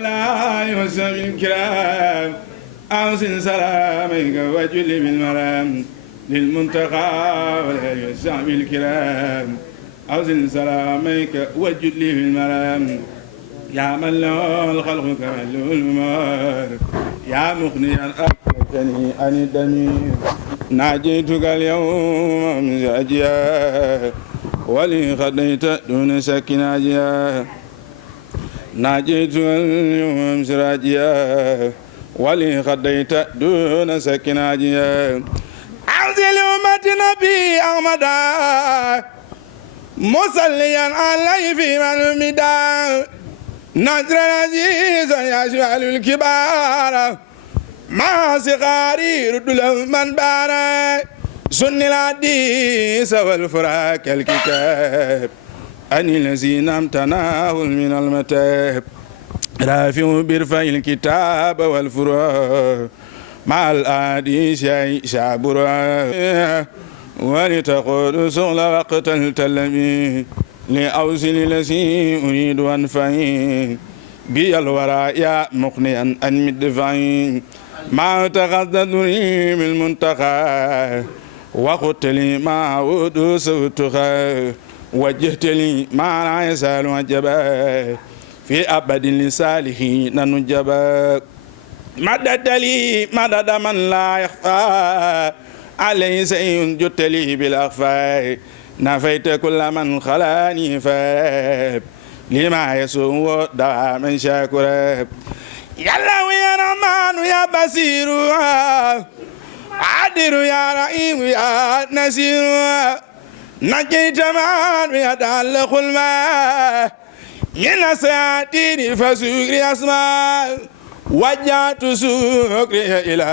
ولا وسلم الكرام أوصل سلامك وجل بالمرام للمنتقى ولا وصحب الكرام أوصل سلامك وجل بالمرام يا من له الخلق كمن له المار يا مغنيا أكرمتني عن الدمير ناجيتك اليوم مزاجيا ولي خديت دون شك ناجيا ناجيتك اليوم سراجيا ولي خديت دون شك ناجيا أنزل أمة نبي أحمد مصليا عليه في المدى نجر عزيزا يشمل الكبار مع صغاري رد له من بارا سن الحديث والفراق الكتاب أن الذين امتناه من المتاب رافع برفع الكتاب والفراق مع الأحاديث شابرا ولتقول سغل وقت التلمي لأوصل الذي أريد أنفعي بي الورى يا مقنيا أن مدفعي ما تغذى من المنتقى وقلت لي ما عود سوتها وجهت لي ما لا يزال وجبا في أبد لصالحين نجبا مدد لي مدد من لا يخفى عليه شيء جدت لي بالأخفى نفيت كل من خلاني فاب لما يسوء دعاء شاكرا يا الله يا رحمن يا بصير عادر يا رحيم يا نسير نجيت من يتعلق الماء من سياتيني فسكري اسماء وجهت سكري الى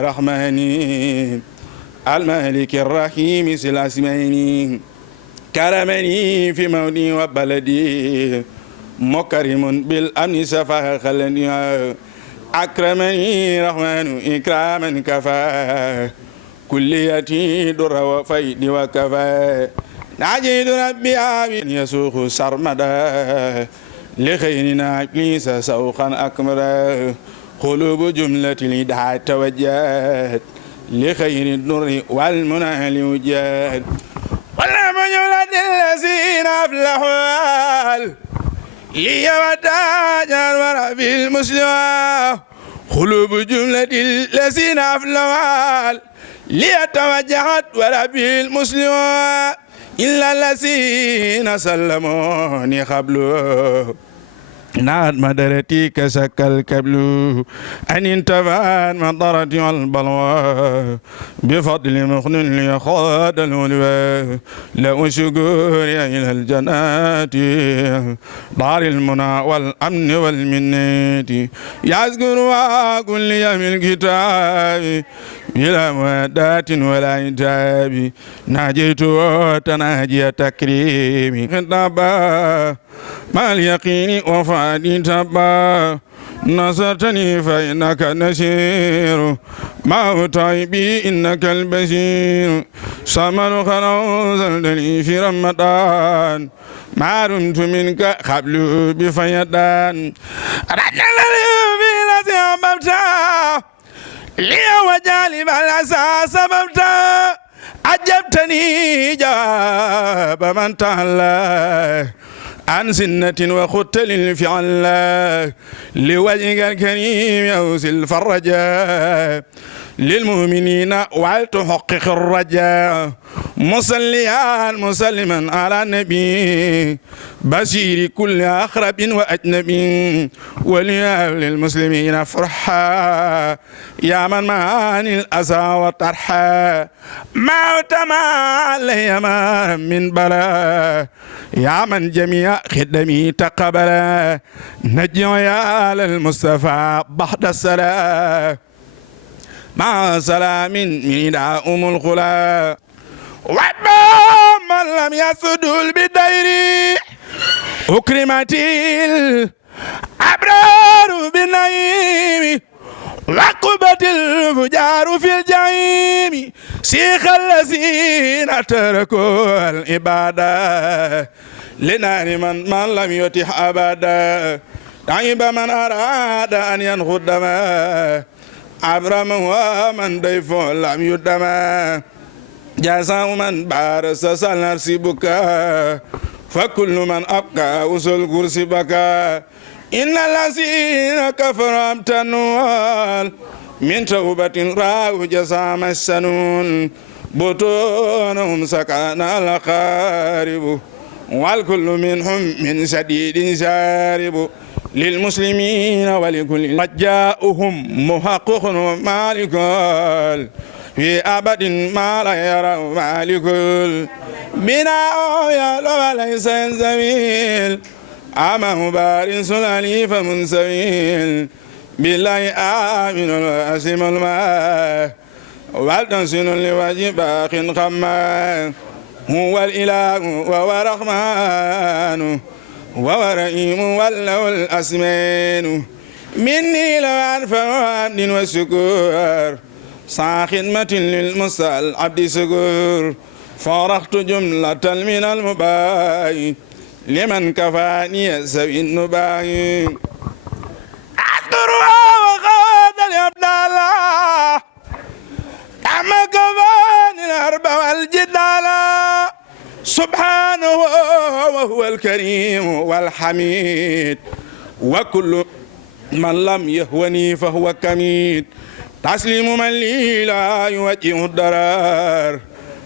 رحمني الملك الرحيم سلاسمين كرمني في مودي وبلدي مكرم بالأمن سفاه خلني أكرمني رحمن إكراما كفاه كليتي در وفيد وكفاه نجد ربي آمين يسوق سرمدا لخيرنا إبليس سوقا أكمرا قلوب جملة لدعاء توجهت لخير الدر والمنى لوجاد ولم يولد الذين أفلحوا لي وتاجر ورب المسلمين قلوب جملة الذين أفلحوا ليتوجهت ورب المسلمين إلا الذين سلموني قبله نعت مدرتي كسك الكبل أن انتفعت مطرتي والبلوى بفضل مخن ليخاد الولوى لو شكوري إلى الجنات دار المنى والأمن والمنات يذكر كل يوم الكتاب بلا مودات ولا عتاب ناجيت تناجي تكريمي خطابا مع اليقين وفادي تبا نصرتني فإنك نسير مع طيبي إنك البشير سمر خروزلني في رمضان ما رمت منك قبل بفيضان رجل في الذي أحببته لي وجالب الأسى سببته عجبتني جواب من تعالى عن سنة وخدت للفعل لوجهك الكريم يوصل الفرجاء للمؤمنين ولتحقق الرجاء مصليا مسلما على النبي بشير كل أخرب وأجنبي وليهب للمسلمين فرحا يا من معاني الأسى والطرحا ما تما علي ما من بلاء يا من جميع خدمي تقبل نجي يا للمصطفى بعد السلام مع سلام من داء الخلا ومن لم يسد البدير أكرمت الأبرار بالنعيم وعقبت الفجار في الجحيم سيخ الذين تركوا العبادة لنار من لم يتح أبدا عيب من أراد أن ينخد ما أبرم ومن ضيف لم يدما جزاء من بارس سالنرس بكا فكل من أبقى وصل كرسي بكا إن الذين كفروا امتنوا من توبة راو جزاء مسنون بطونهم سكن الأقارب والكل منهم من شديد شارب للمسلمين ولكل رجاؤهم محقق مالك في أبد ما لا يرى مالك بناء يلو ليس سبيل أما بارس الأليف منسبيل بالله آمن الأسم الماء والتنسل لوجه باق خما هو الإله وهو الرحمن وهو الرحيم وله الأسمان مني لو أنفع عبد والشكور صاع خدمة للمسأل عبد شكور فرحت جملة من المباين لمن كفاني سوي النباين أذكرها وغاد لعبد الله أما كفاني الأرب والجدال سبحانه وهو الكريم والحميد وكل من لم يهوني فهو كميد تسليم من لي لا يوجه الضرر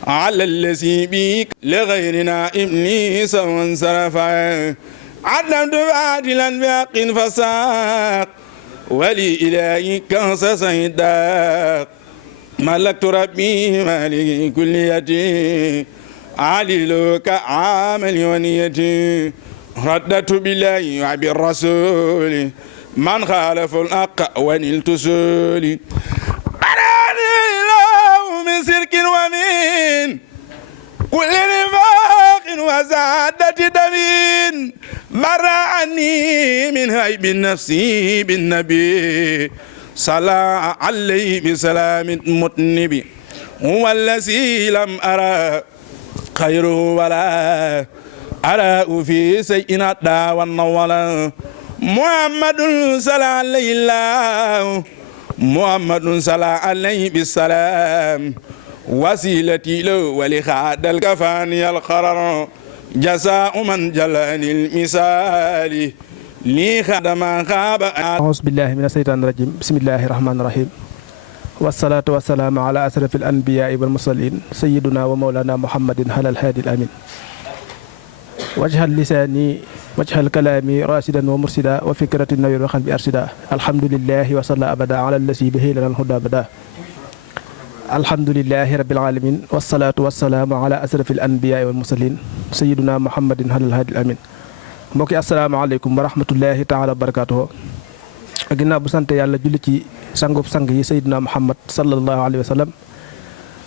على الذي بيك لغيرنا إبليس وانصرف عدمت باطلا بحق فساق ولي إلهي كنس سيداق ملكت ربي مالك كليتي عللك عامل ونيتي ردت بالله وبالرسول من خالف الحق ونلت سولي براني الله من سرك ومين كل نفاق وزادة دمين براني من هيب النفس بالنبي صلى عليه بسلام متنبي هو الذي لم أرى خيره ولا أرى في سيئنا داوان ولا محمد صلى عليه الله محمد صلى عليه بالسلام وسيلتي له ولخاد الكفاني القرر جزاء من جلاني المثال لي خدم خاب أعوذ بالله من الشيطان الرجيم بسم الله الرحمن الرحيم والصلاة والسلام على أشرف الأنبياء والمرسلين سيدنا ومولانا محمد على الهادي الأمين واجعل لساني واجعل كلامي راشدا ومرشدا وفكرة نوير وقلبي أرشدا الحمد لله وصلى أبدا على الذي به لنا الهدى أبدا الحمد لله رب العالمين والصلاة والسلام على أشرف الأنبياء والمرسلين سيدنا محمد على الهادي الأمين mbokki asalaamaaleykum wa rahmatullahi taala wa barakaatuhu ginnaaw bu sant yàlla julli ci sangub sang yi Seydina Muhammad sallallahu alayhi wa sallam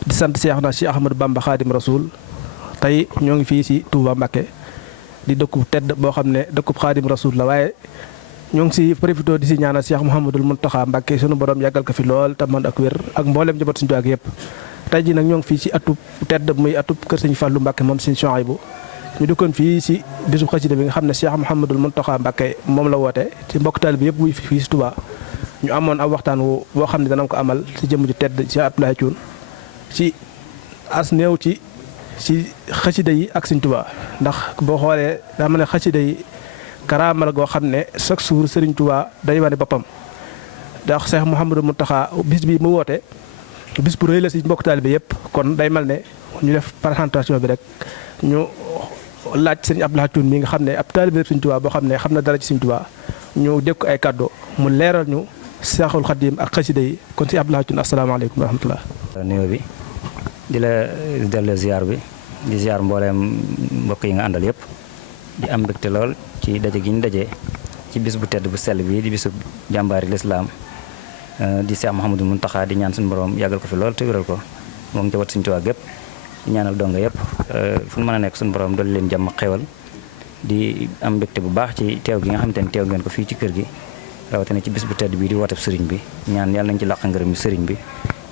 di sant Seexna Cheikh Ahmadou Bamba Khadim Rasoul tey ñoo ngi fii si Touba Mbacké di dëkkub tedd boo xam ne dëkkub Khadim Rasoul la waaye ñoo ngi si profité di si ñaanal Cheikh Mouhamadoul Mountakha Mbacké sunu borom yàggal ko fi lool te man ak wér ak mboolem njaboot suñu tuwaag yëpp tey ji nag ñoo ngi fii si atub tedd muy atub kër Sëñ Fallu Mbacké moom Sëñ Souhaïbou ñu dëkkoon fii si bisu xasida bi nga xam ne Cheikh Mouhamadoul Mountakha Mbacké moom la woote ci mbokk taalibe bi yëpp wuy fii si Touba ñu amoon ab waxtaan boo xam ne danañ ko amal si jëmm ju tedd si Abdoulaye Thioune ci as néew ci xasida yi ak Sëñ Touba ndax boo xoolee daa ma ne xasida yi karaama la goo xam ne chaque jour Sëriñ Touba day wane boppam ndax Cheikh Mouhamadoul Mountakha bis bi mu woote bis bu rëy la si mbokk taalibe bi yëpp kon day mal ne ñu def présentation bi rek ñu laaj sëñ Abdoulaye Thioune mi nga xam ne ab taalibe Sëñ Touba boo xam ne xam na dara ci Sëñ Touba ñu dégg ko ay kàddu mu leeral ñu Seexul Xadiim ak xasida yi kon si Abdoulaye Thioune asalaamaaleykum wa rahmatulah. nuyoo bi di la delloo ziar bi di ziar mbooleem mbokk yi nga àndal yëpp di am mbégte lool ci daje gi ñu daje ci bis bu tedd bu sell bi di bisu jàmbaari lislaam di Cheikh Mouhamadoul Mountakha di ñaan suñu borom yàggal ko fi lool te wéral ko moom njaboot Sëñ Touba gépp di ñaanal donga yëpp fu ñu mën a nekk suñu borom dolli leen jàmm xewal di am mbégte bu baax ci teew gi nga xamante ne teew ngeen ko fii ci kër gi rawatina ci bis bu tedd bi di wooteb sëriñ bi ñaan yàlla nañ ci làq ngërëm sëriñ bi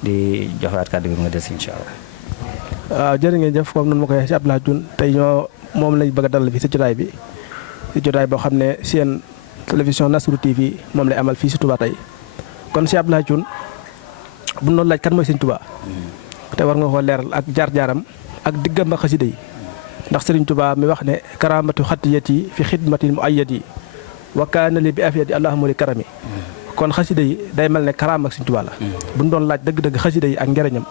di joxaat kàddu gi nga des incha allah. waaw jërë ngeen jëf comme noonu ma ko waxee si Abdoulaye Thioune tey moom lañ bëgg a dalal bi si jotaay bi si jotaay boo xam ne seen télévision Nasrou TV moom lay amal fii si Touba tey kon si Abdoulaye Thioune bu noonu laaj kan mooy Sëriñ Touba te war nga koo leeral ak jaar-jaaram ak diggam ak xasida yi ndax Sëriñ Touba mi wax ne karamatu xatiyati fi xidmatil muayyadi wa kaana li bi afiyati allahumma li karami kon xasida yi day mel ne karaam ak Sëriñ Touba la bu ñu doon laaj dëgg-dëgg xasida yi ak njëriñam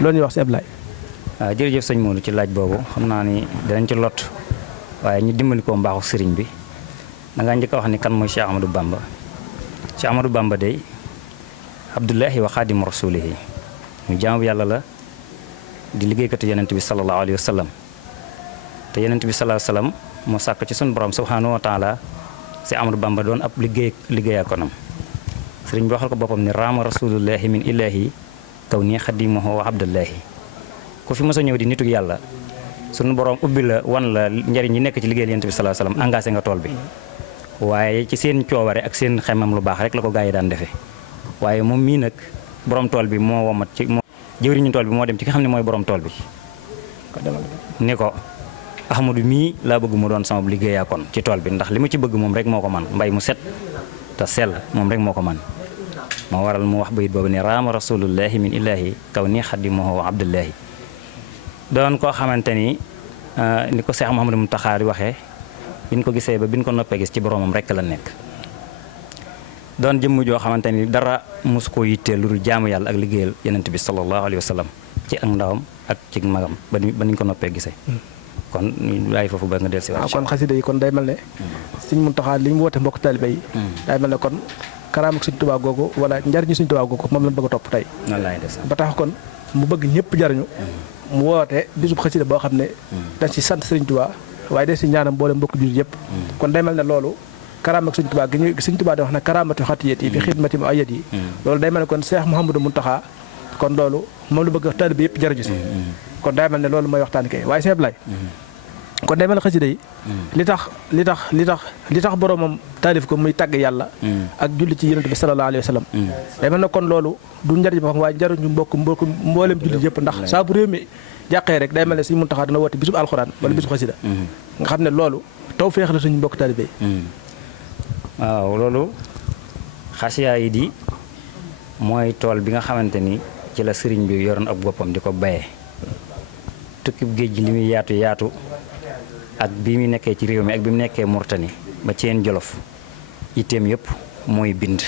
loolu ñuy wax si Abdoulaye. waaw jërëjëf sëñ Modou ci laaj boobu xam naa ni danañ ci lot waaye ñu dimbali ko mbaaxu sëriñ bi da ngaa njëkk a wax ni kan mooy Cheikh Ahmadou Bamba. Cheikh Ahmadou Bamba day Abdullahi wa xaadimu rasulihi ñu jaamu yàlla la di liggéeykatu yonent bi sallallahu alayhi wa sallam te yonent bi sallallahu alayhi wa sallam moo sàkk ci sunu borom subhanahu wa taala Cheikh Ahmadou Bamba doon ab liggéeyaakonam sëriñ bi waxal ko boppam ni raama rasulullahi min ilahi kaw nii xadimuhu wa abdullahi ku fi mos a ñëw di nituk yàlla sunu borom ubbi la wan la njëriñ yi nekk ci liggéeyal yonent bi sallallahu alayhi wa sallam engagé nga tool bi waaye ci seen coobare ak seen xemam lu baax rek la ko gaa yi daan defee waaye moom mii nag borom tool bi moo womat ci moo jëwriñu tool bi moo dem ci nga xam ne mooy borom tool bi ni ko Ahmadou mii laa bëgg mu doon sama liggéeyaa kon ci tool bi ndax li ma ci bëgg moom rek moo ko man mbay mu set te sell moom rek moo ko man moo waral mu wax bayit boobu ne raama rasulullahi min ilahi kaw nii xadimuhu wa abdullahi doon koo xamante ni ni ko Cheikh Mouhamadou Mountakha di waxee biñ ko gisee ba biñ ko noppee gis ci boromam rek la nekk doon jëmm joo xamante ni dara mosu koo yitteel lu dul jaamu yàlla ak liggéeyal yonent bi sallallahu alayhi wa sallam ci ak ndawam ak ci magam ba niñ ko noppee gisee kon laay foofu ba nga del si waat kon xasida yi kon day mel ne Sëriñ Mountakha li ñu woote mbokk taalibe yi day mel ne kon karaam ak Sëriñ Tuubaa googu wala njariñu Sëriñ Tuubaa googu moom lañ bëgg a topp tey noonu laay des ba tax kon mu bëgg ñëpp jariñu mu woote bisub xasida boo xam ne dañ si sant Sëriñ Tuubaa waaye dañ si ñaanam boole mbokk jullit yëpp kon day mel ne loolu karaam ak Sëriñ Tuubaa gi ñu Sëriñ Tuubaa di wax ne karaamatu xatiyati fi xidmati mu ayat yi loolu day mel ne kon Cheikh Mouhamadou Mountakha kon loolu moom lu bëgg taalibe yëpp jariñu si kon day mel ne loolu mooy waxtaan kay waaye Sëriñ Abdoulaye kon day mel ne xasida yi li tax boromam taalif ko muy tàgg yàlla ak julli ci yonent bi sallallahu alayhi wa sallam day mel ne kon loolu du njariñ boppam waaye njariñu mboolem jullit yëpp ndax saa bu réew mi jàqee rek day mel ne Sëriñ Mountakha dana woote bisub alxuraan wala bisub xasida nga xam ne loolu taw féex la suñu mbokk taalibe yi waaw loolu xasiyaa yi di mooy tool bi nga xamante ni ci la sëriñ bi yoroon ak boppam di ko bayee tukkib géej gi li muy yaatu ak bi mu nekkee ci réew mi ak bi mu nekkee Murtani ba Ceen Jolof itteem yëpp mooy bind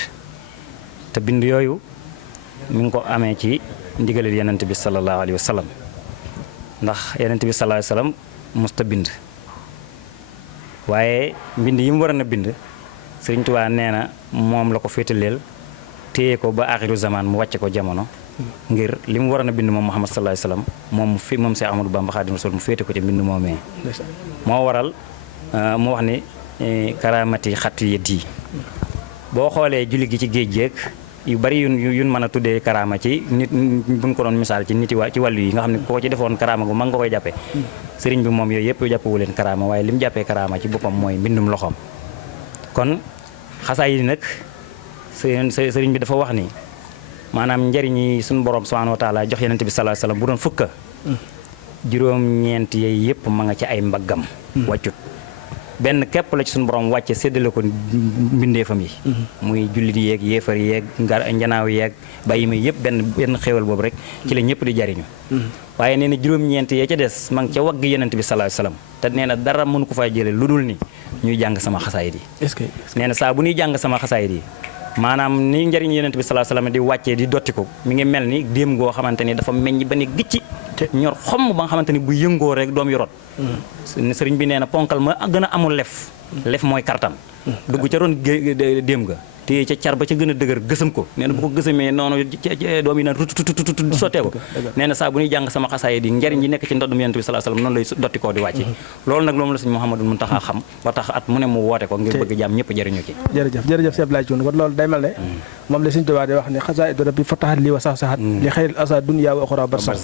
te bind yooyu mi ngi ko amee ci ndigalil yonent bi sallallahu alayhi wa sallam ndax yonent bi sallallahu alayhi wa sallam musta bind waaye mbind yi mu war a bind Sëriñ Tuubaa nee na moom la ko féetaleel téye ko ba axiru zaman mu wàcce ko jamono ngir li mu war a bind moom Muhammad sallallahu alayhi wasallam moom Cheikh Ahmadou Bamba Xaadimu Rasuul mu féete ko ci mbind moomee moo waral mu wax ni karaamati xattu yët yi boo xoolee julli gi ci géej géeg yu bari yun mën a tuddee karaama ci nit buñ ko doon misaal ci nit ci wàllu yi nga xam ne koo ci defoon karaama gu mag nga koy jàppee sëriñ bi moom yooyu yëpp jàppewu leen karaama waaye li mu jàppee karaama ci boppam mooy mbindum loxoom kon xasaay yi nag sëriñ bi dafa wax ni maanaam njëriñ yi suñu borom subhanahu wa taala jox yonent bi sallallahu alayhi wasallam bu doon fukka juróom-ñeent yooyu yëpp ma nga ci ay mbaggam wàccut benn képp la ci suñu borom wàcce séddale ko mbindeefam yi muy jullit yeeg yéefar yeeg njanaaw yeeg bàyyi ma yëpp benn xéewal boobu rek ci la ñëpp di jariñu waaye nee na juróom-ñeent yee ca des ma nga ca wagg yonent bi sallallahu alayhi wasallam te nee na dara mënu ko fay jële lu dul ni ñuy jàng sama xasaayid yi nee na saa bu ñuy jàng sama xasaayid yi maanaam ni njëriñ yonent bi sallallahu alayhi wasallam di wàccee di dotti ko mi ngi mel ni déem goo xamante ni dafa meññ ba ni gicci ñor xomm ba nga xamante ni bu yëngoo rek doom yu rot sëriñ bi nee na ponkal ma gën a amul lef mooy kartam dugg ca roon déem ga te ca car ba ca gën a dëgër gësam ko nee na bu ko gësamee noonu doom yi naan rutututut sottee ko nee na saa bu ñuy jàng sama xasaay di njariñ yi nekk ci ndoddum yonent bi sallallahu alayhi wasallam noonu lay dotti koo di wàcce loolu nag moom la Sëriñ Mouhamadou Mountakha xam ba tax at mu ne mu woote ko ngir bëgg jàmm ñëpp jëriñu ci jërëjëf Sëriñ Abdoulaye Thioune kon loolu day mel ne moom la Sëriñ Tuubaa di wax ne xasaay do rabbi fatahat li wa saxsaxat li xayril asa dunya wa uxra barzaq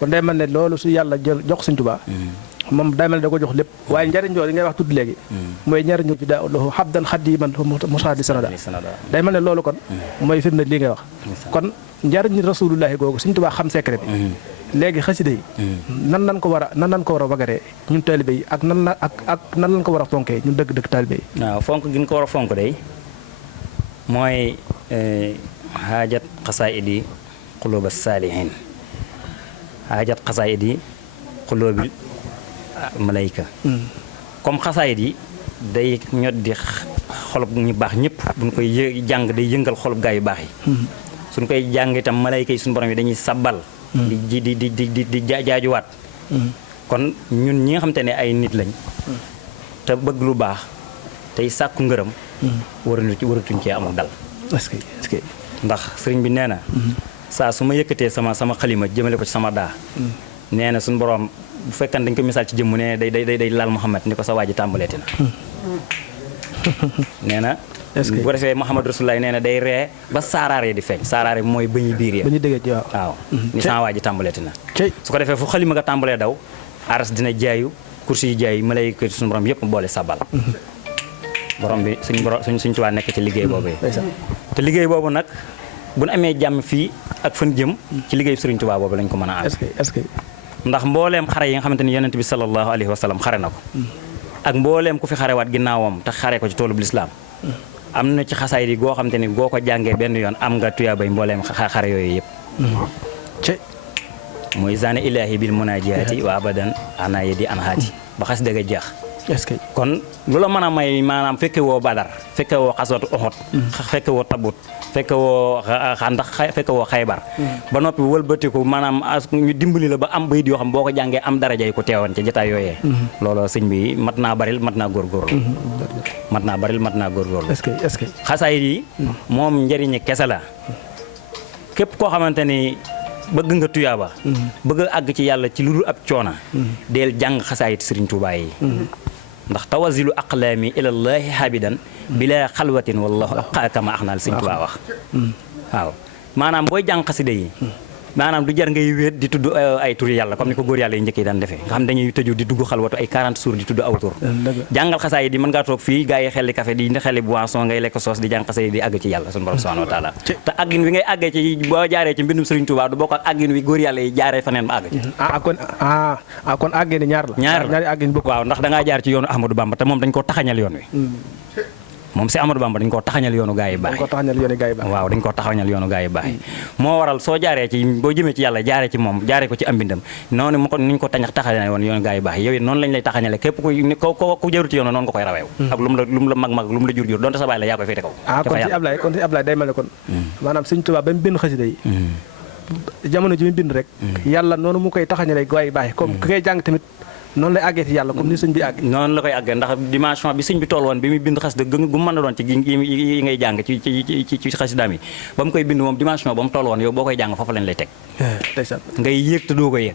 kon day mel ne loolu su yàlla jox Sëriñ Tuubaa moom day mel ne da ko jox lépp waaye njariñ jooju ngay wax tudd léegi mooy njariñu ci daa lahu habdan xadiman musaadi sanada day mel ne loolu kon mooy firnde lii ngay wax kon njariñu rasulullahi googu Sëriñ Tuubaa xam secret bi léegi xasida yi nan lañ ko war a wagaree ñun taalibe yi ak nan lañ ko war a fonkee ñun dëgg taalibe yi. waaw fonk gi ñu ko war a fonk day mooy xaajat xasaayidi xuluba saalihin xaajat xasaayidi xulubi malayka comme xasaayid yi day ñot di xolub ñu baax ñëpp buñ koy jàng day yëngal xolub gaa yu baax yi suñ koy jàng itam malayka yi suñu borom yi dañuy sabbal di jaajuwaat kon ñun ñi nga xamante ne ay nit lañ te bëgg lu baax tey sàkku ngërëm waratuñ cee amul dal est-ce que ndax sëriñ bi nee na saa su ma yëkkatee sama xalima jëmale ko ci sama daa nee na suñu borom bu fekkan dañ ko misaal ci jëmm nee na day laal Muhammad ni ko sa waa ji tàmbaleeti na nee na bu ko defee Muhammad Rasulullah nee na day ree ba saaraare di feeñ saaraare mooy bëñu biir ya bañu déggee ci waaw ni sama waa ji tàmbaleeti na su ko defee fu xalima nga tàmbalee daw aras dina jaayu kursi yi jaayu malayka suñu borom yëpp boole sabal borom bi suñ Tuubaa nekk ci liggéey boobu te liggéey boobu nag bu ñu amee jàmm fii ak fan jëm ci liggéey Sëriñ Tuubaa boobu lañ ko mën a am est-ce que ndax mbooleem xare yi nga xamante ni yonent bi sallallahu alayhi wa sallam xare na ko ak mbooleem ku fi xarewaat ginnaawam te xare ko ci toolub lislaam am na ci xasaay yi goo xamante ni goo ko jàngee benn yoon am nga tuyaabay mbooleem xare yooyu yëpp muy zaane ilaahi bil munaajaati wa abadan ana yedi an haati ba xas dëgg jeex est-ce que kon lu la mën a may maanaam fekke woo Badar fekke woo xaswatu Uhud fekke woo Tabut fekke woo Xandax fekke woo Xaybar ba noppi wëlbatiku maanaam ñu dimbali la ba am bayit yoo xam boo ko jàngee am daraja yi ko teewoon ci jotaay yooyee loolu sëñ bi mat naa baril mat naa góorgóorlu mat naa baril mat naa góorgóorlu est-ce que xasaay yi moom njëriñi kese la képp koo xamante ni bëgg nga tuyaaba bëgg a àgg ci yàlla ci lu dul ab coona deel jàng xasaayit Sëriñ Tuubaa yi ndax tawazilu aqlaami ilallaahi habidan bila xalwatin wallahu kama axnaal Sëriñ Tuubaa wax waaw maanaam booy jàng xasida yi maanaam du jar ngay wéet di tudd ay turi yàlla comme ni ko góor yàlla yi njëkk yi daan defee nga xam dañuy tëju di dugg xalwatu ay 40 jours di tudd aw tur jàngal xasaa yi di mën ngaa toog fii gaa yi xelli café di xelli boisson ngay lekk soos di jàng xasaa yi di àgg ci yàlla suñu borom subhanahu wa taala te àggin wi ngay àggee ci boo jaaree ci mbindum Sëriñ Tuubaa du bokk ak àggin wi góor yàlla yi jaaree faneen ba àgg ci kon àggee ni ñaar la ñaari àggin bokk waaw ndax da ngaa jaar ci yoonu Ahmadou Bamba te moom dañ koo taxañal yoon wi moom si Amadou Bamba dañ koo taxañal yoonu gaa yi baax waaw dañ koo taxañal yoonu gaa yi baax moo waral soo jaaree ci boo jëmee ci yàlla jaaree ci moom jaaree ko ci am mbindam noonu niñ ko taxañale woon yoonu gaa yi baax yow it noonu lañ lay taxañale képp ku jaru ci yoonu noonu nga koy raweew ak lu mu la mag lu mu la jur donte sa baay la yaa koy féete kaw kon si Ablaye day mel ne kon maanaam Sëriñ Tuubaa ba mu bind xasida yi jamono ji mu bind rek yàlla noonu mu koy taxañale gaa yi baax comme ku koy jàng tamit noonu lay àggee ci yàlla comme ni sëñ bi àgg noonu la koy àggee ndax dimension bi sëñ bi toll woon bi muy bind xasida gu mën na doon ci yi ngay jàng ci xasidaam yi ba mu koy bind moom dimension ba mu toll woon yow boo koy jàng foofu lañ lay teg ngay yéeg te doo ko yéeg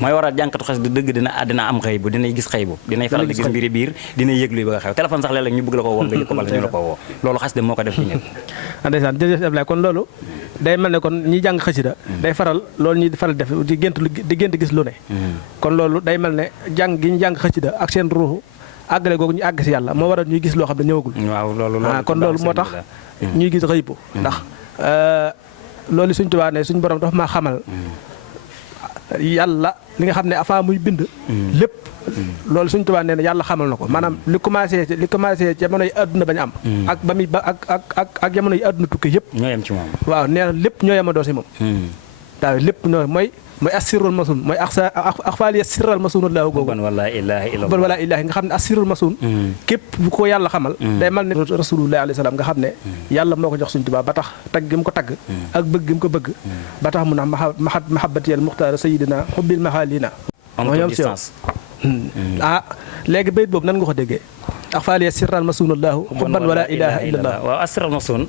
mooy waral jànkatu xasida dëgg dina am xëy bu dinay gis xëy bu dinay faral di gis mbiri biir dina yëg luy bëgg a xew téléphone sax léeg-léeg ñu bëgg la ko woo nga yëg ko bala ñu la ko woo loolu xasida moo ko def ci ñëpp ndeysaan jërëjëf Ablaye kon loolu day mel ne kon ñi jàng xasida day faral loolu ñuy faral def di gént gis lu ne kon loolu day mel ne jàng gi ñu jàng xasida ak seen ruuxu àggale googu ñu àgg si yàlla moo waral ñuy gis loo xam ne ñëwagul waaw loolu kon loolu moo tax ñuy gis xëybu ndax loolu Sëriñ Tuubaa ne suñu borom dafa maa xamal yàlla li nga xam ne avant muy bind lépp loolu Sëriñ Tuubaa nee na yàlla xamal na ko maanaam li commencé jamono yi àdduna bañ am ak ba muy ba ak jamono yi àdduna tukki yëpp ñoo yem ci moom waaw nee na lépp ñoo yemandoo si moom waaw lépp ñoo mooy assirul masun mooy axfaaliya sirral masunullahu googu bon wala ilaha nga xam ne assirul masun képp bu ko yàlla xamal day mal ne rasulullah alayhi salaam nga xam ne yàlla moo ko jox Sëriñ Tuubaa ba tax tagg gi mu ko tagg ak bëgg gi mu ko bëgg ba tax mu na mahabbatiyal muxtaar sayidina xubbil maxaalina am distance léegi bayit boobu nan nga ko déggee axfaaliya sirral masunullahu xubban wala ilaha illallah waaw assirral masun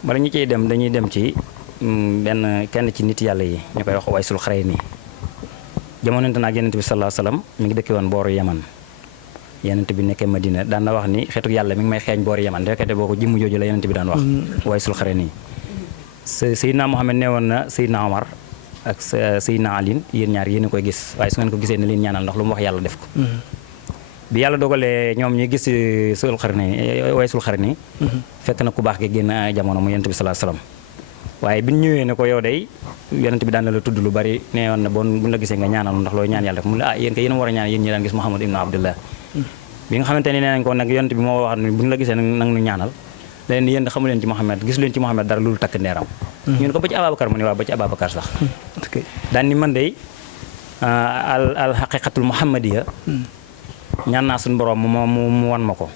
bala ñu ciy dem dañuy dem ci benn kenn ci nit yàlla yi ñu koy wax Waysul Xarayni jamonante naag Yonent bi sallallahu alayhi wasallam mi ngi dëkke woon booru Yaman Yonent bi nekkee Madina daan na wax ni xeetu yàlla mi ngi may xeeñ booru Yaman ndekete boo ko jimmu jooju la Yonent bi daan wax Waysul Xarayni Seydina Muhammad nee woon na Seydina Omar ak Seydina Ali yéen ñaar yéen a koy gis waaye su ngeen ko gisee ne leen ñaanal ndax lu mu wax yàlla def ko bi yàlla dogalee ñoom ñuy gis Waysul Xarayni fekk na ku baax gi génn jamono mu Yonent bi sallallahu alayhi wasallam waaye bi ñu ñëwee ne ko yow day yonent bi daan na la tudd lu bari nee woon na buñ la gisee nga ñaanal ndax looy ñaan yàlla def mu ne yéen kay yéen a war a ñaan yéen ñi daan gis Muhammad ibnu Abdullah bi nga xamante ne nee nañ ko nag yonent bi moo wax ne buñ la gisee nag nu ñaanal leen yéen xamu leen ci Muhammad gis leen ci Muhammad dara loolu takk ndeeram ñu ne ko ba ci Ababacar mu ne waaw ba ci Ababacar sax daan ni man day al haqiqatul muhammadiya ñaan naa suñu borom mu wan ma ko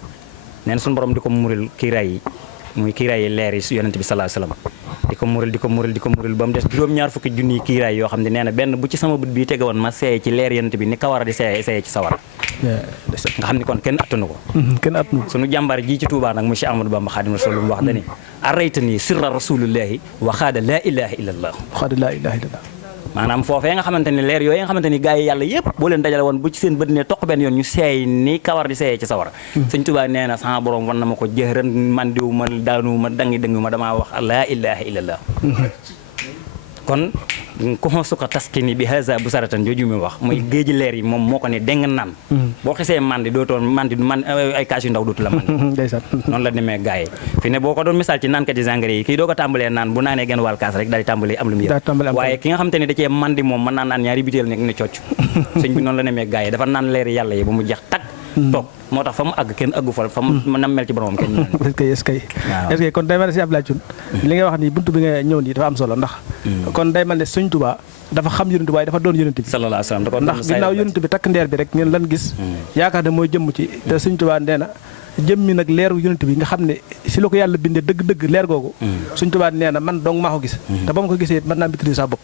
neen suñu borom di ko muril kiiraay yi muy kiiraay yi leer yi yonent bi sallallahu alayhi wasallam di ko muril ba mu des juróom-ñaar fukki junniy kiiraay yoo xam ne nee na benn bu ci sama bët bii tege woon ma seey ci leer yonent bi ni kawar di seey ci sawar nga xam ni kon kenn attanu ko suñu jàmbaar ji ci Touba nag mu Cheikh Ahmadou Bamba Xaadimu Rasuul lu mu wax dani arraytani sirra rasulillahi wa xaada laa ilaha illallah maanaam foofee nga xamante ni leer yooyu nga xamante ni gars yi yàlla yëpp boo leen dajale woon bu ci seen bët ne toq benn yoon ñu seey ni kawar di seeyee ci sawara sëñ Tuubaa nee na sama borom wan na ma ko jëxëran mandiwu ma daanu ma dangi dëngu ma damaa wax laa ilaha illallah kon ku suka taskini bi haza bu saratan jooju mi wax mooy géeji leer yi moom moo ko ne deng naan boo xisee mandi dootoon mandi ay kaas yu ndaw dootu la mandi noonu la demee gars yi fi ne boo ko doon misaal ci naan kat yi sangare yi kii doo ko tàmbalee naan bu naanee genn wàll kaas rek daal di tàmbalee am lu mu yëg waaye ki nga xam te ne da cee mandi moom mën naan ñaari biteel nekk ne cocc sëñ bi noonu la demee gars yi dafa naan leer yàlla yi ba mu jeex tak toog moo tax fa mu àgg kenn àggu fa mu nam mel ci boromam kenn est-ce que kon day mel ne si Abdoulaye Thioune li nga wax ni buntu bi nga ñëw nii dafa am solo ndax kon day mel ne Sëñ Tuubaa dafa xam yonent bi waaye dafa doon yonent bi sallallahu alayhi wasallam ndax ginnaaw yonent bi takk ndeer bi rek ngeen lan gis yaakaar ne mooy jëmm ci te Sëñ Tuubaa nee na jëmmi nag leeru yonent bi nga xam ne si la ko yàlla bindee dëgg-dëgg leer googu Sëñ Tuubaa nee na man dong maa ko gis te ba ma ko gisee it mën naa maîtriser sa bopp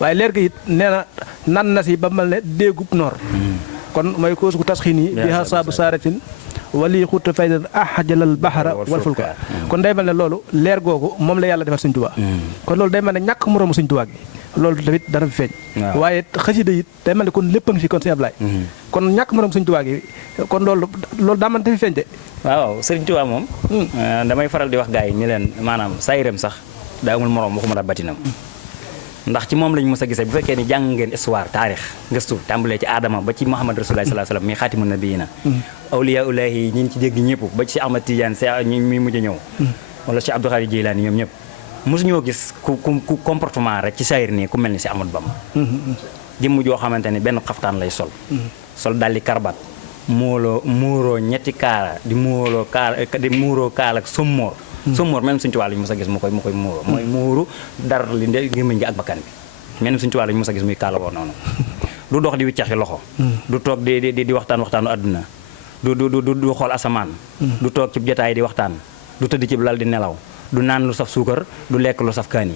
waaye leer gi it nee na nan na si ba mel ne déegub noor kon mooy koosu gu tasxiin yi bi hasaabu saaratin wali xuta faydan ahjalal bahra wal fulka kon day mel ne loolu leer googu moom la yàlla defal Sëñ Tuubaa kon loolu day mel ne ñàkk moroomu Sëñ Tuubaa gi loolu tamit dana fi feeñ waaye xasida it day mel ne kon lépp a ngi si kon Sëñ Ablaye kon ñàkk moroomu Sëñ Tuubaa gi kon loolu daa mën fi feeñ de waaw Sëñ Tuubaa moom damay faral di wax gars yi ni leen maanaam sayiram sax daa amul moroom waxuma la batinam ndax ci moom lañ mës a gisee bu fekkee ni jàng ngeen histoire taarix gëstu tàmbalee ci Adama ba ci Muhammad Rasulullah sallallahu alayhi wasallam mi xaatimu nabiyina awliya ullahi ñi ci dégg ñëpp ba ci Ahmad Tidiane ñi mi mujj a ñëw wala ci Abdou Khadir Jilani ñoom ñëpp mosuñoo gis ku comportement rek ci sayir nii ku mel ni si Ahmadu Bamba jëmm joo xamante ni benn xaftaan lay sol daal di karbat muuroo ñetti kaala di muuroo kaala ak sommoor sommoor même Sëñ Tuubaa lañu mës a gis mu koy muuroo mooy muuru dara li nde gémmiñ gi ak bakkan bi même Sëñ Tuubaa lañu mës a gis muy kaala woo noonu du dox di wiccaxi loxo du toog di waxtaanu àdduna du xool asamaan du toog ci jotaay di waxtaan du tëdd ci lal di nelaw du naan lu saf suukar du lekk lu saf kaani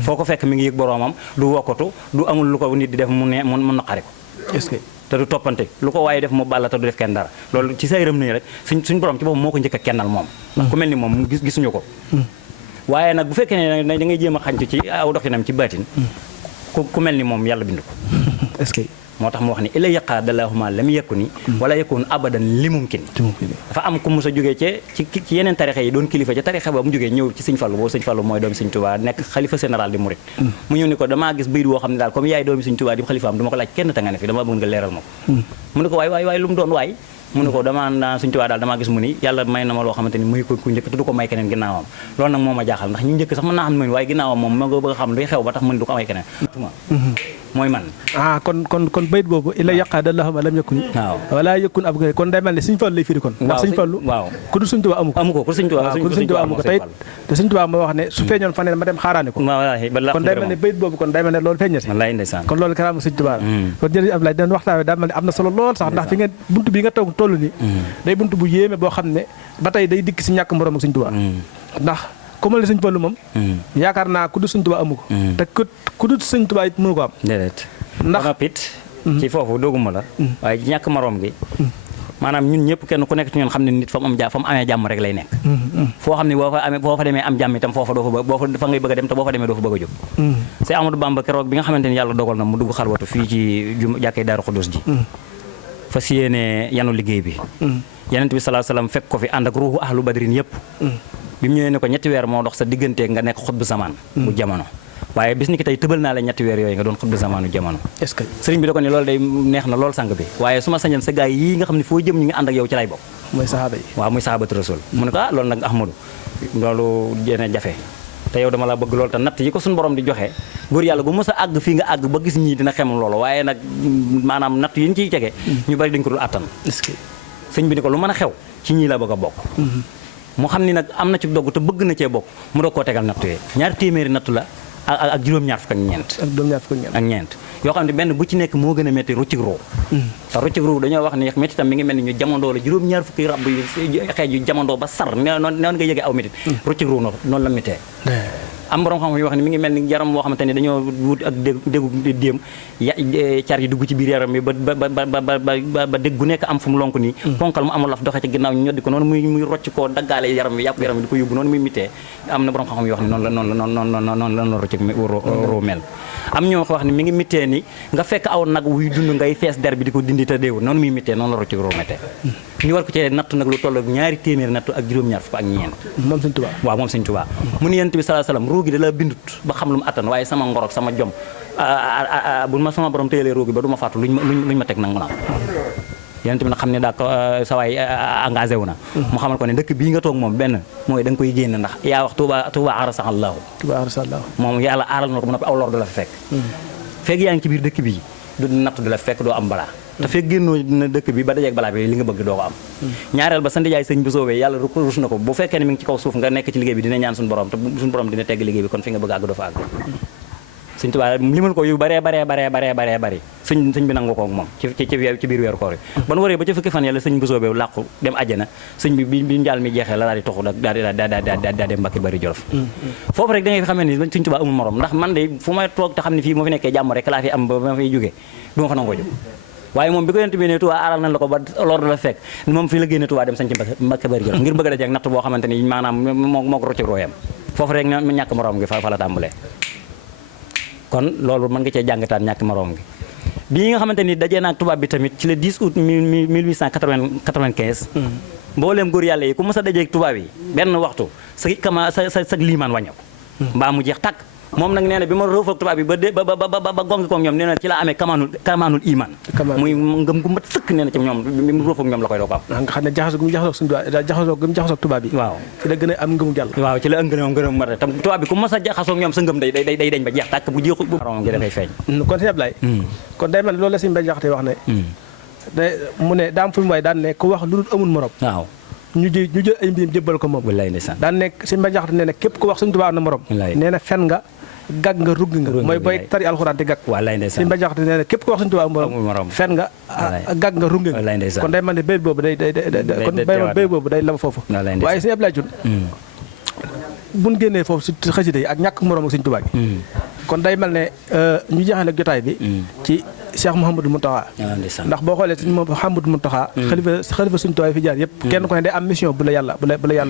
foo ko fekk mi ngi yëg boroomam du wokkatu du amul lu ko nit di def mu naqari ko est-ce que te du toppante lu ko waaye def mu bàlla te du def kenn dara loolu ci say rëm nii rek suñ borom ci boppam moo ko njëkk a kennal moom ndax ku mel ni moom gisuñu ko waaye nag bu fekkee ne da ngay jéem a xañtu ci aw doxinam ci baatin ku mel ni moom yàlla bind ko est-ce que moo tax mu wax ni ila yaqa dalahuma lam yakku ni wala yakun abadan li mumkin dafa am ku mos a jógee ci yeneen tarixa yi doon kilifa ca tarixa ba mu jógee ñëw ci Sëñ Fallu boobu Sëñ Fallu mooy doomi Sëñ Tuubaa nekk xalifa général di murit mu ñëw ni ko damaa gis bayit woo xam ne daal comme yaay doomi Sëñ Tuubaa di xalifaam du ma ko laaj kenn ta nga ne fi dama bëgg nga leeral ma ko mu ne ko waay lu mu doon waay mu ne ko Sëñ Tuubaa daal damaa gis mu ni yàlla may na ma loo xamante ni muy ko ku njëkk te du ko may keneen ginnaawam loolu nag moo ma jaaxal ndax ñu njëkk sax mën naa xam ne waaye ginnaawam moom ma nga bëgg a xam luy xew ba tax mu ni du ko may keneen mooy man kon bayit boobu illa yaqaada lahuma lam yakun wala yakun ab kon day mel ne Sëñ Fallu lay firi kon ndax Sëñ Fallu ku dul Sëñ Tuubaa amu ko ku dul Sëñ Tuubaa amu ko tey te Sëñ Tuubaa moo wax ne su feeñoon faneen ma dem xaaraane ko kon day mel ne bayit boobu kon day mel ne loolu feeñ na si kon loolu karaamu Sëñ Tuubaa kon jërëjëf Abdoulaye dinañ waxtaan daa mel ne am na solo lool sax ndax fi ngeen buntu bi nga toll ni day buntu bu yéeme boo xam ne ba tey day dikk si ñàkk moroom ak Sëñ Tuubaa ndax ku mel ne Sëñ Fallu moom yaakaar naa ku dul Sëñ Tuubaa amu ko te ku dul Sëñ Tuubaa it mënu ko am ndax pit ci foofu dooguma la waaye ñàkk moroom gi maanaam ñun ñëpp kenn ku nekk ci ñun xam ne nit fa mu amee jàmm rek lay nekk foo xam ne boo fa demee am jàmm itam foofa fa ngay bëgg a dem te boo fa demee doo fa bëgg a jóg c'est Amadou Bamba keroog bi nga xamante ni yàlla dogal na mu dugg xalwatu fii ci jàkkee Daaru Xudoos ji fas yéene yanu liggéey bi Yonent bi sallallahu alayhi wasallam fekk ko fi ànd ak ruuxu ahlu badrin yëpp bi mu ñëwee ne ko ñetti weer moo dox sa diggante nga nekk xutbu zamaan bu jamono waaye bis ni ki tey tëbal naa la ñetti weer yooyu nga doon xutbu zamaanu jamono est-ce que sëriñ bi da ko ne loolu day neex na lool sang bi waaye su ma sañoon sa gaay yii nga xam ne foo jëm ñu ngi ànd ak yow ci lay bokk mooy saxaaba yi waaw muy saxaabatu rasul mu ne ko loolu nag Ahmadu loolu dina jafe te yow dama la bëgg loolu te natt yi ko suñu borom di joxe góor yàlla gu mës a àgg fii nga àgg ba gis ñii dina xem loolu waaye nag maanaam natt yi ñu ciy jege ñu bari dañ ko dul attan sëñ bi ni ko lu mën a xew ci ñii la bëgg a bokk mu xam ni nag am na ci dogg te bëgg na cee bokk mu doog koo tegal nattu yee 2 téeméeri nattu la ak juróom-ñaar fukk ak ñeent yoo xam ne benn bu ci nekk moo gën a métti ruccig ruu te ruccig ruu dañoo wax ni métti tam mi ngi mel ni ñu jamandoo la juróom-ñaar fukki rab yu xeej yu jamandoo ba sar noonu nga yëgee aw métit ruccig ruu noonu la méttee am borom xam-xam yi wax ni mi ngi mel ni yaram boo xamante ni dañoo wut ak déggu déem car yi dugg ci biir yaram bi ba dégg gu nekk am fu mu lonk nii ponkal mu amul laf doxee ci ginnaaw ñu ñoddi ko noonu muy rocc koo daggaale yaram bi yàpp yaram bi di ko yóbbu noonu muy mittee am na borom xam-xam yi wax ni noonu la rocc ruu mel am ñoo wax ni mi ngi mittee ni nga fekk aw nag wuy dund ngay fees der bi di ko dindi te déewul noonu muy mittee noonu la rocc ruu méttee ñu war ko cee nattu nag lu toll ak 2 téeméeri nattu ak juróom-ñaar fukk ak ñeent moom Sëñ Tuubaa waaw moom Sëñ Tuubaa mu ni Yonent bi sallallahu alayhi wasallam ruu gi da la bindut ba xam lu mu attan waaye sama ngorok sama jom bu ma sama borom téyelee ruu gi ba du ma fàttu luñ ma teg nag mu naan Yonent bi nag xam ne daa ko sa waay engagé wu na mu xamal ko ne dëkk bii nga toog moom benn mooy da nga koy génn ndax yaa wax Tuubaa arasallahu moom yàlla aaral na ko mu ne aw lor du la fa fekk fekk yaa ngi ci biir dëkk bii du natt du la fekk doo am balaa te fekk génnoo na dëkk bi ba dajeeg balaa bi li nga bëgg doo ko am ñaareel ba sa ndijaay sëñ bu soobee yàlla rus na ko bu fekkee ne mi ngi ci kaw suuf nga nekk ci liggéey bi dina ñaan suñu borom te suñu borom dina tegg liggéey bi kon fi nga bëgg àgg doo fa àgg sëñ Tuubaa limal ko yu baree bari sëñ bi nangu ko ak moom ci biir weeru koor yi ba nu waree ba ca fukki fan yàlla sëñ bu soobee làqu dem àjjana sëñ bi njaal mi jeexee la daal di toxu daa dem Mbàkke Bari Jolof foofu rek da ngay xamee ni sëñ Tuubaa amul morom ndax man de fu may toog te xam ne fii moo fi nekkee jàmm rek laa fi am ba ma fay jógee du ma fa nangoo jóg waaye moom bi ko Yonent bi ne Tuubaa aaral nañ la ko ba lor la fekk moom fii la génne Tuubaa dem sañ ci Mbàkke Bari Jolof ngir bëgg a dajeeg natt boo xamante ni maanaam moo ko rocc rooyam foofu rek ñàkk morom gi fa la tàmbalee kon loolu mën nga cee jàngataan ñàkk morom gi bi nga xamante ni dajee naag tubaab bi tamit ci le 10 août 1895 mbooleem góor yàlla yi ku mës a dajeeg tubaab yi benn waxtu sa liimaan wàññeeku mbaa mu jeex tàkk moom nag nee na bi ma rëf ak tubaab bi ba gongi koog ñoom nee na ci la amee kamaanul iman muy ngëm gu mat sëkk nee na ci ñoom bi mu rëf ak ñoom la koy doo ko am nga xam ne jaxasoo gu mu jaxasoo tubaab bi waaw ci la gën a am ngëmu jàll waaw ci la ngëm mat tam tubaab bi ku mas a jaxasoo ak ñoom sa ngëm day dañ ba jeex tàkk bu jeexul bu morom gi dafay feeñ kon sëñ Ablaye kon day mel loolu la sëñ Bay Jaxate wax ne mu ne daam fu mu waay daan ne ku wax lu dul amul morom waaw ñu jël ay mbiram jébbal ko moom wallaay ndeysaan daan nekk sëñ Bay Jaxate nee na képp ku wax Sëñ Tuubaa am na morom nee na fen nga gàgg nga rugg nga mooy booy tari alxuraan di gàgg sëñ Bay Jaxate nee na képp ku wax Sëñ Tuubaa am morom fen nga gàgg nga rugg nga kon day man ne béy boobu day lam foofu waaye sëñ Ablaye Thioune buñ génnee foofu si xasida yi ak ñàkk morom ak Sëñ Tuubaa gi kon day mel ne ñu jeexal ak jotaay bi ci Cheikh Mouhamadou Mountakha ndax boo xoolee Sëñ Mouhamadou Mountakha xalifa Sëñ Tuubaa fi jaar yëpp kenn ko ne day am mission bu la yàlla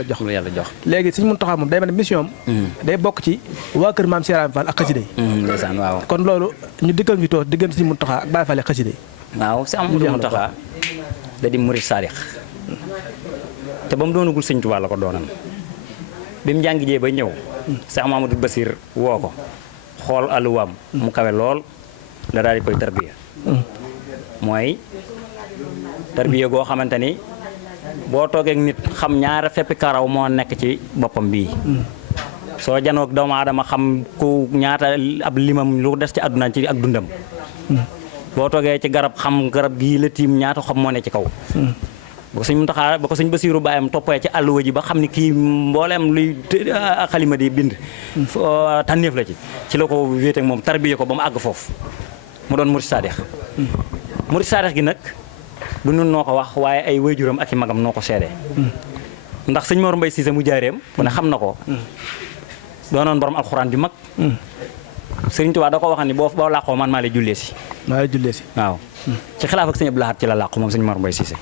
jox léegi Sëñ Mountakha moom day mel ne mission day bokk ci waa kër maam Cheikh Ibrahima Fall ak xasida yi kon loolu ñu dikkal ñu toog diggante Sëñ Mountakha ak Baye Fall ak xasida yi waaw Cheikh Mouhamadou Mountakha da di murid saadix te ba mu doonagul Sëñ Tuubaa la ko doonan bi mu jàngi jee ba ñëw Cheikh Mamadou Bassir woo ko xool aluwaam mu kawe lool la daal di koy tarbiya mooy tarbiya goo xamante ni boo toogee ak nit xam ñaara feppi karaw moo nekk ci boppam bii soo janoog doomu aadama xam ku ñaata ab limam lu des ci àdduna ci ak dundam boo toogee ci garab xam garab gii la tiim ñaata xob moo ne ci kaw ba ko sëñ Muntaxa ba ko sëñ Basiiru baayam toppee ci àlluwa ji ba xam ni kii mbooleem luy xalima di bind tànneef la ci la ko wéete ak moom tarbiya ko ba mu àgg foofu mu doon murid saadix murid saadix gi nag du nun noo ko wax waaye ay waajuram ak i magam noo ko seede ndax sëñ Mor Mbay Siise mu jaareem bu ne xam na ko doonoon borom alxuraan ju mag Sëriñ Tuubaa da ko wax ni boo làqoo man maa lay jullee si waaw ci xilaaf ak sëñ Abdou Lahad ci la làqu moom sëñ Mor Mbay Siise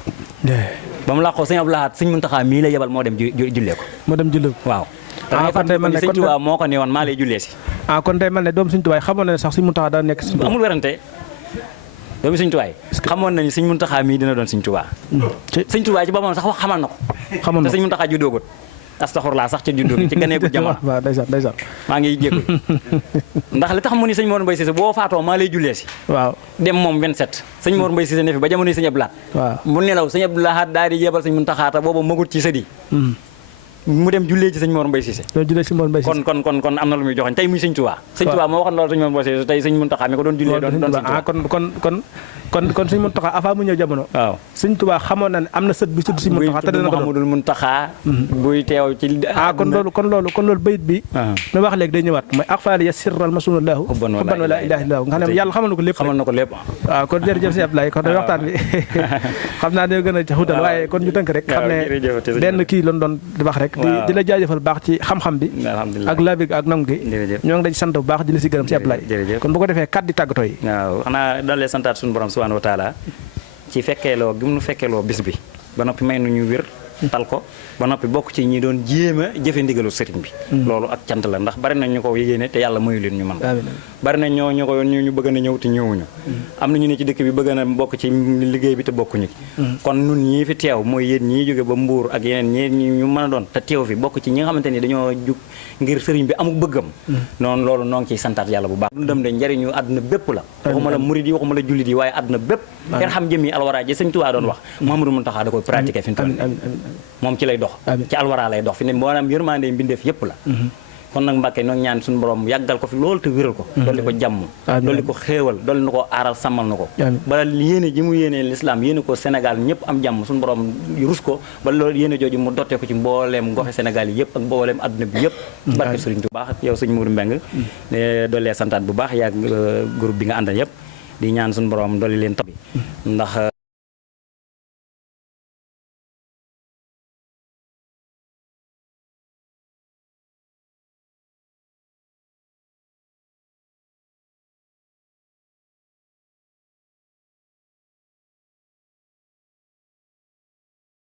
ba mu làqoo sëñ Abdou Lahad sëñ Muntaxa mii la yebal moo dem jullee ko waaw kon day mel ne sëñ Tuubaa moo ko ne woon maa lay jullee si kon day mel ne doomu sëñ Tuubaa xamoon na ne sax sëñ Muntaxa daa nekk amul werante doomu sëñ Tuubaa xamoon na ni sëñ Muntaxa mii dina doon sëñ Tuubaa sëñ Tuubaa ci boppam sax wax xamal na ko te sëñ Muntaxa juddoogut astaxurlaa sax ci juddoo gi ci ganeegut jamono waaw ndeysaan maa ngi jékku ndax li tax mu ni sëñ Mor Mbay Siise boo faatoo maa lay jullee si waaw dem moom 27 sëñ Mor Mbay Siise ne fi ba jamono yi sëñ Abdou Lahad waaw mu nelaw sëñ Abdou Lahad daal di yebal sëñ Muntaxa ta booba magut ci sëdi mu dem jullee ci sëñ Mor Mbaye Cissé doon jullee si Mor Mbaye Cissé kon am na lu muy joxoñ tey muy sëñ Touba sëñ Touba moo waxoon loolu sëñ Mor Mbaye Cissé tey sëñ Mountakha mi ko doon jullee doon sëñ Touba kon sëñ Mountakha avant mu ñëw jamono waaw sëñ Touba xamoon na ne am na sët bu tudd sëñ Mountakha te dana ko doon Mouhamadul Mountakha buy teew ci kon loolu bayit bi ma wax léegi day ñëwaat mooy aqfaali ya sirral masunallahu xubban wala ilaha illallah nga xam ne yàlla xamal na ko lépp waaw kon jërëjëf sëñ Abdoulaye kon waxtaan bi xam naa dañoo gën a xuutal waaye kon ñu tënk rek xam ne benn kii lañ doon di wax rek di la jaajëfal baax ci xam-xam bi ak laabig ak nangu gi ñoo ngi la ci sant bu baax di la si gërëm si Abdoulaye kon bu ko defee kàddu tàggatoo yi waaw xanaa dalee santaat suñu borom subhanahu wa taala ci fekkeeloo gi mu nu fekkeeloo bis bi ba noppi may nu ñu wér tal ko ba noppi bokk ci ñi doon jéem a jëfe ndigalu sëriñ bi loolu ak cant la ndax bari nañ ñu ko yéene te yàlla mayu leen ñu man bari nañ ñu bëgg na ñëw te ñëwuñu am na ñu ne ci dëkk bi bëgg na bokk ci liggéey bi te bokkuñu ci kon nun ñii fi teew mooy yéen ñii jóge ba Mbuur ak yeneen ñi ñu mën a doon te teew fi bokk ci ñi nga xamante ni dañoo jug ngir sëriñ bi amuk bëggam noonu loolu noo ngi ciy santaat yàlla bu baax dundam de njariñu àdduna bépp la waxuma la murid yi waxuma la jullit yi waaye àdduna bépp ngeen xam jëm yi alwara ji sëñ Tuubaa doon wax Mouhamadou Mountakha da koy pratiquer fi mu toll moom ci lay dox ci alwara lay dox fi ne maanaam yërmande mbindeef yépp la kon nag Mbàkke noo ñaan suñu borom yàggal ko fi loolu te wéral ko dolli ko jàmm dolli ko xéewal dolli na ko aaral sàmmal na ko ba yéene ji mu yéene l'islam yéene ko Sénégal ñëpp am jàmm suñu borom rus ko ba loolu yéene jooju mu dottee ko ci mbooleem ngoxe Sénégal yi yëpp ak mbooleem adduna bi yëpp barke Sëriñ Tuubaa yow sëñ Mourou Mbeng dollee santaat bu baax yaag groupe bi nga àndal yëpp di ñaan suñu borom dolli leen taw bi ndax